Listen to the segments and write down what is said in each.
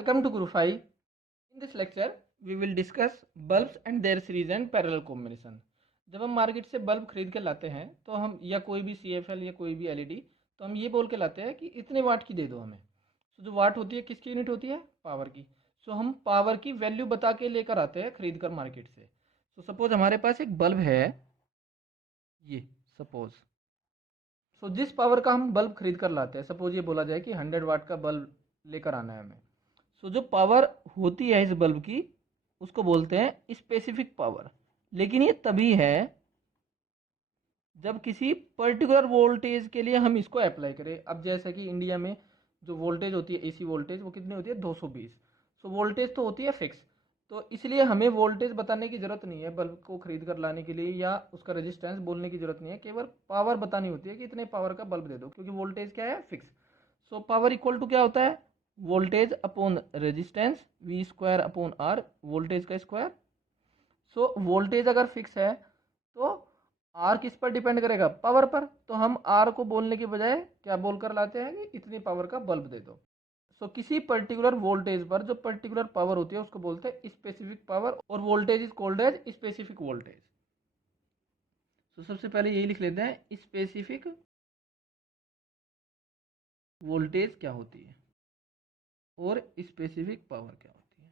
Welcome to Group 5. In this lecture, we will discuss bulbs and their series and parallel combination. जब हम market से bulb खरीद के लाते हैं तो हम या कोई भी CFL या कोई भी LED, तो हम ये बोल के लाते हैं कि इतने वाट की दे दो हमें। तो जो वाट होती है किसकी यूनिट होती है? पावर की। सो हम पावर की वैल्यू बता के लेकर आते हैं खरीद कर मार्केट से। तो सपोज हमारे पास एक बल्ब है, ये सपोज। सो जिस पावर का हम बल्ब खरीद कर लाते हैं, सपोज ये बोला जाए कि 100 वाट का बल्ब लेकर आना है हमें। सो जो पावर होती है इस बल्ब की, उसको बोलते हैं स्पेसिफिक पावर। लेकिन ये तभी है जब किसी पर्टिकुलर वोल्टेज के लिए हम इसको अप्लाई करें। अब जैसे कि इंडिया में जो वोल्टेज होती है AC वोल्टेज, वो कितनी होती है? 220। सो वोल्टेज तो होती है फिक्स, तो इसलिए हमें वोल्टेज बताने की ज़रूरत नहीं है बल्ब को खरीद कर लाने के लिए, या उसका रेजिस्टेंस बोलने की ज़रूरत नहीं है। केवल पावर बतानी होती है कि इतने पावर का बल्ब दे दो, क्योंकि वोल्टेज क्या है? Fix. So power equal to क्या होता है? Voltage upon resistance, V² upon R, voltage का स्क्वायर। सो वोल्टेज अगर फिक्स है तो आर किस पर डिपेंड करेगा? पावर पर। तो हम आर को बोलने के बजाय क्या बोलकर लाते हैं कि इतनी पावर का बल्ब दे दो। सो किसी पर्टिकुलर वोल्टेज पर जो पर्टिकुलर पावर होती है उसको बोलते हैं स्पेसिफिक पावर, और voltage is called as specific voltage. So सबसे पहले यही लिख लेते हैं, स्पेसिफिक वोल्टेज क्या होती है और स्पेसिफिक पावर क्या होती है।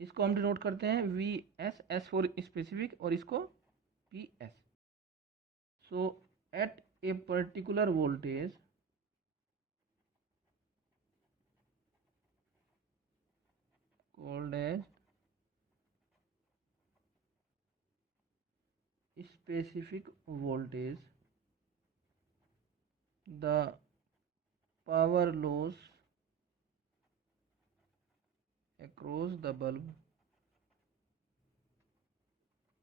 इसको हम डिनोट करते हैं VS, S फॉर स्पेसिफिक, और इसको PS। So at a particular voltage called as specific voltage, the power loss across the bulb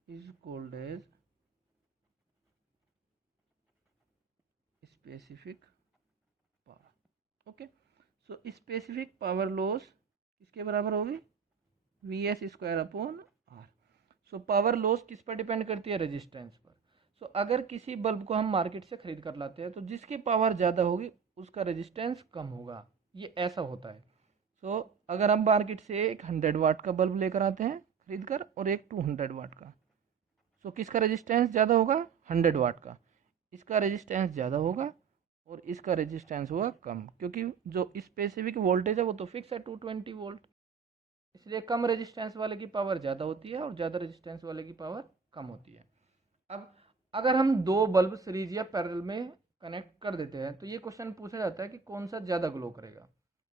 is called as specific power. Okay, so specific power loss किसके बराबर होगी? VS² upon R। सो power loss किस पर depend करती है? Resistance पर। सो अगर किसी बल्ब को हम मार्केट से खरीद कर लाते हैं तो जिसकी पावर ज़्यादा होगी उसका रेजिस्टेंस कम होगा, ये ऐसा होता है। सो अगर हम मार्केट से एक 100 वाट का बल्ब लेकर आते हैं खरीद कर, और एक 200 वाट का, सो किसका रेजिस्टेंस ज़्यादा होगा? 100 वाट का। इसका रेजिस्टेंस ज़्यादा होगा और इसका रेजिस्टेंस होगा कम, क्योंकि जो स्पेसिफिक वोल्टेज है वो तो फिक्स है 220 वोल्ट। इसलिए कम रेजिस्टेंस वाले की पावर ज़्यादा होती है और ज़्यादा रेजिस्टेंस वाले की पावर कम होती है। अब अगर हम दो बल्ब सीरीज या पैरेलल में कनेक्ट कर देते हैं तो ये क्वेश्चन पूछा जाता है कि कौन सा ज़्यादा ग्लो करेगा।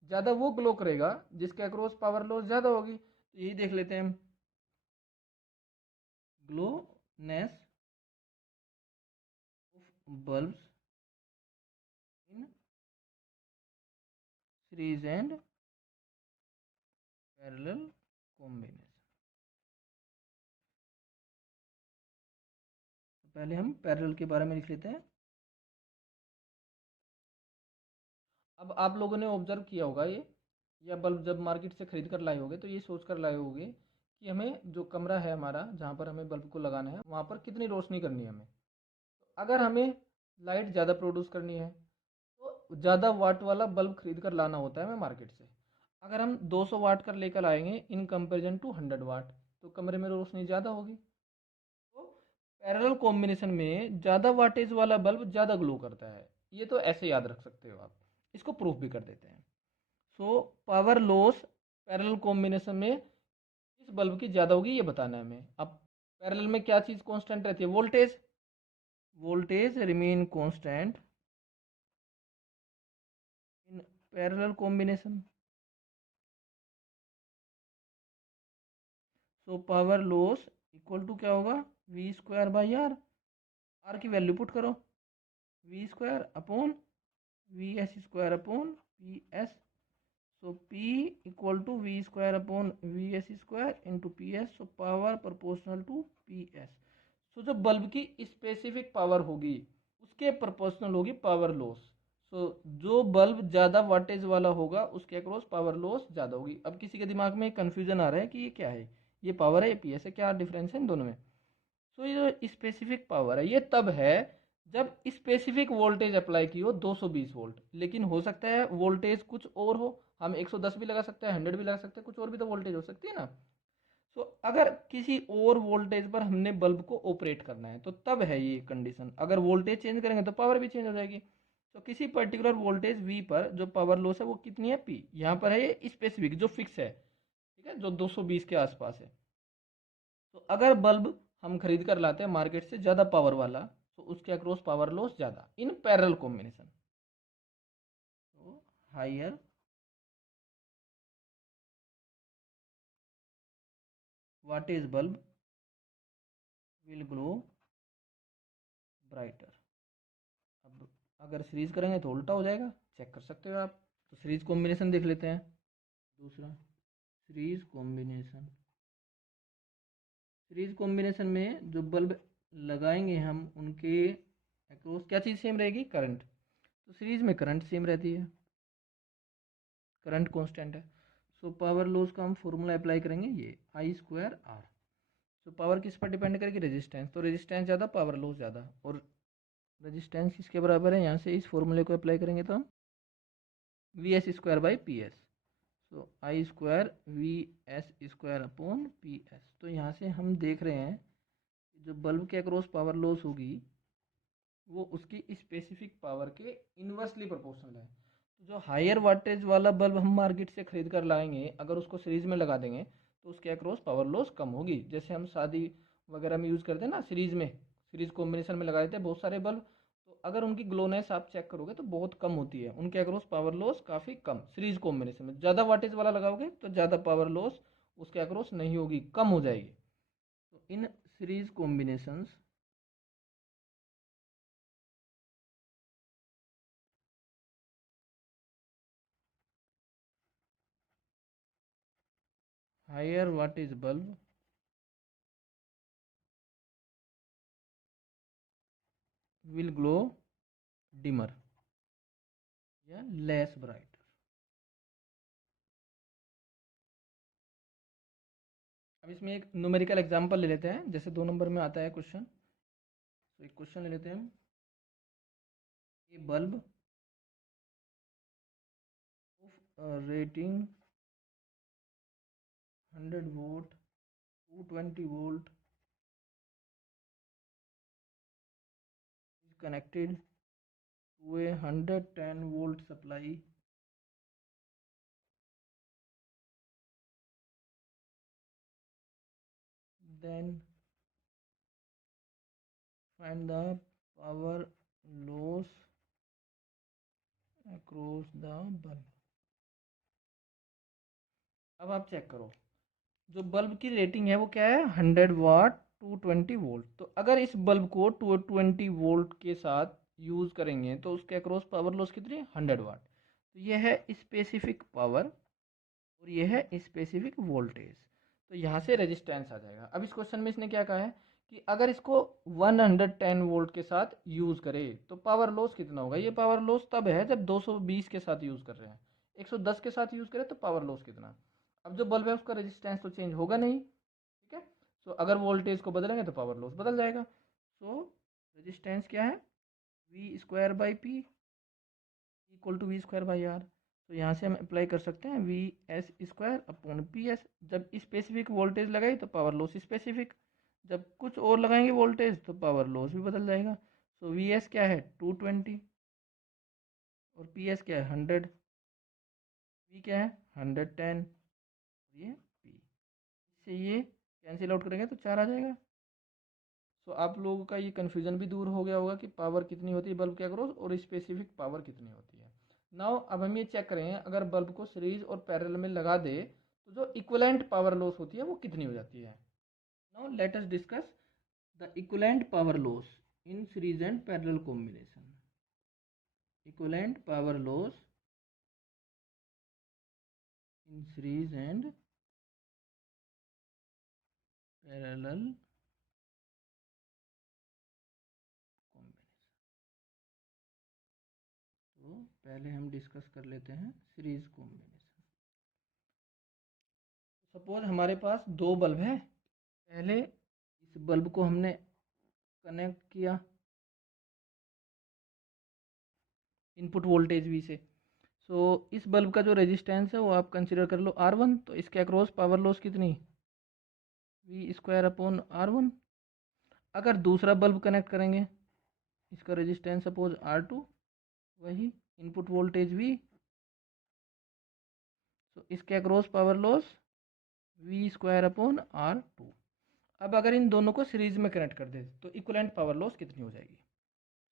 ज़्यादा वो ग्लो करेगा जिसके अक्रॉस पावर लॉस ज़्यादा होगी। तो यही देख लेते हैं हम, glowness of bulbs in series and parallel combination. पहले हम पैरेलल के बारे में लिख लेते हैं। अब आप लोगों ने ऑब्जर्व किया होगा ये, या बल्ब जब मार्केट से खरीद कर लाए होगे तो ये सोच कर लाए होगे कि हमें जो कमरा है हमारा, जहाँ पर हमें बल्ब को लगाना है, वहाँ पर कितनी रोशनी करनी है हमें। तो अगर हमें लाइट ज़्यादा प्रोड्यूस करनी है तो ज़्यादा वाट वाला बल्ब खरीद कर लाना होता है हमें मार्केट से। अगर हम 200 वाट कर लेकर आएंगे इन कंपेरिजन टू 100 वाट, तो कमरे में रोशनी ज़्यादा होगी। तो पैरेलल कॉम्बिनेशन में ज़्यादा वाटेज वाला बल्ब ज़्यादा ग्लो करता है। ये तो ऐसे याद रख सकते हो आप, इसको प्रूफ भी कर देते हैं। सो पावर लॉस पैरेलल कॉम्बिनेशन में किस बल्ब की ज़्यादा होगी ये बताना है हमें। अब पैरेलल में क्या चीज़ कांस्टेंट रहती है? Voltage. Voltage remain constant in parallel combination. So power loss equal to क्या होगा? V²/R। आर की वैल्यू पुट करो, V² upon VS² upon PS। So P equal to V² upon VS² into PS। So power proportional to PS। So जो bulb की specific power होगी उसके proportional होगी power loss. सो जो बल्ब ज़्यादा wattage वाला होगा उसके अक्रॉस पावर लॉस ज़्यादा होगी। अब किसी के दिमाग में कन्फ्यूजन आ रहा है कि ये क्या है, ये पावर है, ये PS है, क्या डिफरेंस है इन दोनों में? सो ये जो स्पेसिफिक पावर है ये तब है जब स्पेसिफिक वोल्टेज अप्लाई की हो 220 वोल्ट, लेकिन हो सकता है वोल्टेज कुछ और हो, हम 110 भी लगा सकते हैं, 100 भी लगा सकते हैं, कुछ और भी तो वोल्टेज हो सकती है ना। तो अगर किसी और वोल्टेज पर हमने बल्ब को ऑपरेट करना है तो तब है ये कंडीशन, अगर वोल्टेज चेंज करेंगे तो पावर भी चेंज हो जाएगी। तो किसी पर्टिकुलर वोल्टेज वी पर जो पावर लॉस है वो कितनी है, पी, यहाँ पर है ये स्पेसिफिक जो फिक्स है, ठीक है, जो 220 के आसपास है। तो अगर बल्ब हम खरीद कर लाते हैं मार्केट से ज़्यादा पावर वाला, तो उसके अक्रॉस पावर लॉस ज़्यादा इन पैरेलल कॉम्बिनेशन। तो higher wattage bulb will glow brighter. अब अगर सीरीज करेंगे तो उल्टा हो जाएगा, चेक कर सकते हो आप। तो सीरीज कॉम्बिनेशन देख लेते हैं। दूसरा सीरीज कॉम्बिनेशन, सीरीज कॉम्बिनेशन में जो बल्ब लगाएंगे हम उनके अक्रॉस क्या चीज़ सेम रहेगी, करंट। तो सीरीज में करंट सेम रहती है, करंट कांस्टेंट है। सो पावर लॉस का हम फॉर्मूला अप्लाई करेंगे, ये आई स्क्वायर आर। सो पावर किस पर डिपेंड करेगी, रेजिस्टेंस, तो रेजिस्टेंस ज़्यादा पावर लॉस ज़्यादा, और रेजिस्टेंस किसके बराबर है, यहाँ से इस फॉर्मूले को अप्लाई करेंगे तो हम we S square by P S. So I square we S square upon P S. तो यहाँ से हम देख रहे हैं जो बल्ब के अक्रॉस पावर लॉस होगी वो उसकी स्पेसिफिक पावर के इन्वर्सली प्रोपोर्शनल है। तो जो हायर वाटेज वाला बल्ब हम मार्केट से खरीद कर लाएंगे, अगर उसको सीरीज में लगा देंगे तो उसके अक्रॉस पावर लॉस कम होगी। जैसे हम शादी वगैरह में यूज़ करते हैं ना, सीरीज में, सीरीज कॉम्बिनेशन में लगा देते हैं बहुत सारे बल्ब, तो अगर उनकी ग्लोनेस आप चेक करोगे तो बहुत कम होती है, उनके अक्रॉस पावर लॉस काफ़ी कम। सीरीज कॉम्बिनेशन में ज़्यादा वाटेज वाला लगाओगे तो ज़्यादा पावर लॉस उसके अक्रॉस नहीं होगी, कम हो जाएगी। तो in series combinations higher wattage bulb will glow dimmer या लेस ब्राइट। अब इसमें एक न्यूमेरिकल एग्जांपल ले लेते हैं, जैसे 2 नंबर में आता है क्वेश्चन। तो एक क्वेश्चन ले लेते हैं हम। A bulb of rating 100 volt 220 volt is connected to a 110 volt supply, then find the power loss across the bulb। अब आप चेक करो, जो बल्ब की रेटिंग है वो क्या है, 100 वाट 220 वोल्ट। तो अगर इस बल्ब को 220 वोल्ट के साथ यूज़ करेंगे तो उसके अक्रॉस पावर लॉस कितनी है, 100 वाट। तो यह है स्पेसिफिक पावर और यह है स्पेसिफिक वोल्टेज। तो यहाँ से रेजिस्टेंस आ जाएगा। अब इस क्वेश्चन में इसने क्या कहा है कि अगर इसको 110 वोल्ट के साथ यूज़ करे तो पावर लॉस कितना होगा। ये पावर लॉस तब है जब 220 के साथ यूज़ कर रहे हैं, 110 के साथ यूज़ करें तो पावर लॉस कितना। अब जो बल्ब है उसका रेजिस्टेंस तो चेंज होगा नहीं, ठीक है। सो अगर वोल्टेज को बदलेंगे तो पावर लॉस बदल जाएगा। सो रेजिस्टेंस क्या है, V square by P equal to V square by R. तो यहाँ से हम अप्लाई कर सकते हैं V S square upon P S. जब स्पेसिफिक वोल्टेज लगाई तो पावर लॉस स्पेसिफिक, जब कुछ और लगाएंगे वोल्टेज तो पावर लॉस भी बदल जाएगा। सो वी एस क्या है 220 और पी एस क्या है 100, वी क्या है 110, ये पी, इससे ये कैंसिल आउट करेंगे तो 4 आ जाएगा। सो आप लोगों का ये कन्फ्यूजन भी दूर हो गया होगा कि पावर कितनी होती है बल्ब के अक्रॉस और स्पेसिफिक पावर कितनी होती है। नाउ अब हम ये चेक करें, अगर बल्ब को सीरीज और पैरेलल में लगा दे तो जो इक्विवेलेंट पावर लॉस होती है वो कितनी हो जाती है। Now let us discuss the equivalent power loss in series and parallel combination. Equivalent power loss in series and parallel combination. तो पहले हम डिस्कस कर लेते हैं सीरीज कॉम्बिनेशन। सपोज हमारे पास 2 बल्ब हैं। पहले इस बल्ब को हमने कनेक्ट किया, इनपुट वोल्टेज V से। सो इस बल्ब का जो रेजिस्टेंस है वो आप कंसिडर कर लो R1, तो इसके अक्रॉस पावर लॉस कितनी, V²/R1। अगर दूसरा बल्ब कनेक्ट करेंगे, इसका रेजिस्टेंस सपोज R2, वही इनपुट वोल्टेज V, तो इसके अक्रॉस पावर लॉस V²/R2। अब अगर इन दोनों को सीरीज में कनेक्ट कर दे तो इक्विवेलेंट पावर लॉस कितनी हो जाएगी।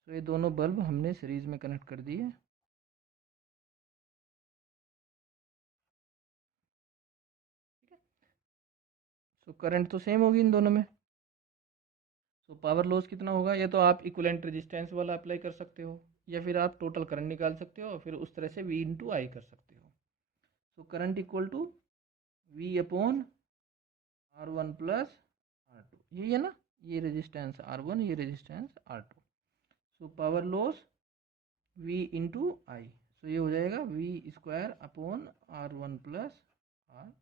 तो ये दोनों बल्ब हमने सीरीज में कनेक्ट कर दिए। सो करंट तो सेम होगी इन दोनों में। सो पावर लॉस कितना होगा, या तो आप इक्विवेलेंट रेजिस्टेंस वाला अप्लाई कर सकते हो, या फिर आप टोटल करंट निकाल सकते हो और फिर उस तरह से V × I कर सकते हो। So current equal to V/R1 + R2, यही है ना, ये रेजिस्टेंस R1, ये resistance R2। So power loss V × I, सो ये हो जाएगा V²/R1 + R2।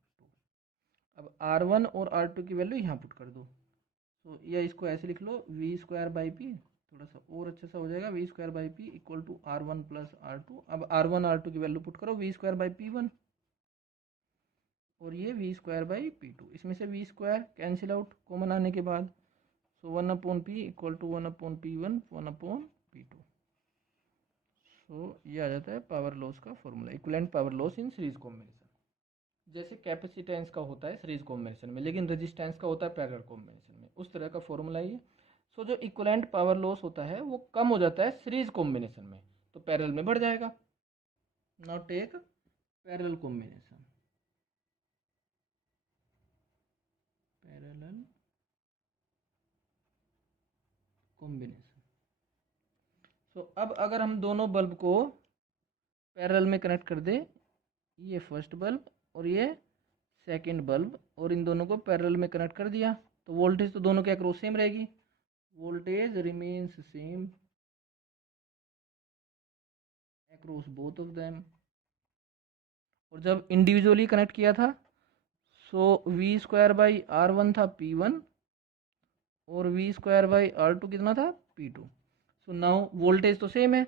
अब R1 और R2 की वैल्यू यहाँ पुट कर दो। सो या इसको ऐसे लिख लो V²/P, थोड़ा सा और अच्छा सा हो जाएगा, V²/P = R1 + R2। अब R1 R2 की वैल्यू पुट करो, V²/P1 और ये V²/P2। इसमें से V² कैंसिल आउट कॉमन आने के बाद। सो 1/P = 1/P1 1/P2। सो ये आ जाता है पावर लॉस का formula, equivalent power loss in series combination. जैसे कैपेसिटेंस का होता है सीरीज कॉम्बिनेशन में, लेकिन रेजिस्टेंस का होता है पैरेलल कॉम्बिनेशन में, उस तरह का फॉर्मूला ये। सो जो इक्विवेलेंट पावर लॉस होता है वो कम हो जाता है सीरीज कॉम्बिनेशन में, तो पैरेलल में बढ़ जाएगा। Now take parallel combination, parallel combination. So अब अगर हम दोनों बल्ब को पैरेलल में कनेक्ट कर दे, ये फर्स्ट बल्ब और ये सेकंड बल्ब, और इन दोनों को पैरेलल में कनेक्ट कर दिया, तो वोल्टेज तो दोनों के अक्रॉस सेम रहेगी, voltage remains same across both of them. और जब इंडिविजुअली कनेक्ट किया था, सो V²/R1 था P1 और V²/R2 कितना था P2। सो नाउ वोल्टेज तो सेम है,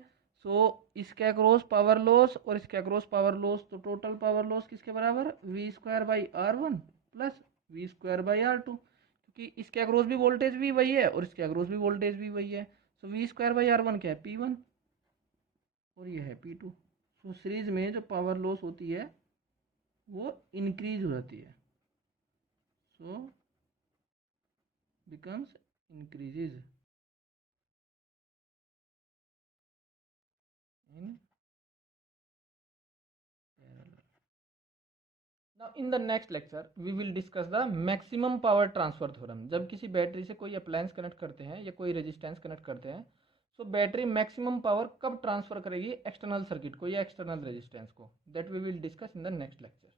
सो इसके अक्रॉस पावर लॉस और इसके अक्रॉस पावर लॉस, तो टोटल पावर लॉस किसके बराबर, V²/R1 + V²/R2, क्योंकि इसके अक्रॉस भी वोल्टेज भी वही है और इसके अक्रॉस भी वोल्टेज भी वही है। सो V²/R1 क्या है, P1 और ये है P2। सो सीरीज में जो पावर लॉस होती है वो इंक्रीज हो जाती है, so becomes increases in parallel. Now in the next lecture we will discuss the maximum power transfer theorem। जब किसी बैटरी से कोई अप्लायंस कनेक्ट करते हैं या कोई रेजिस्टेंस कनेक्ट करते हैं, सो बैटरी मैक्सिमम पावर कब ट्रांसफर करेगी एक्सटर्नल सर्किट को या एक्सटर्नल रेजिस्टेंस को, that we will discuss in the next lecture.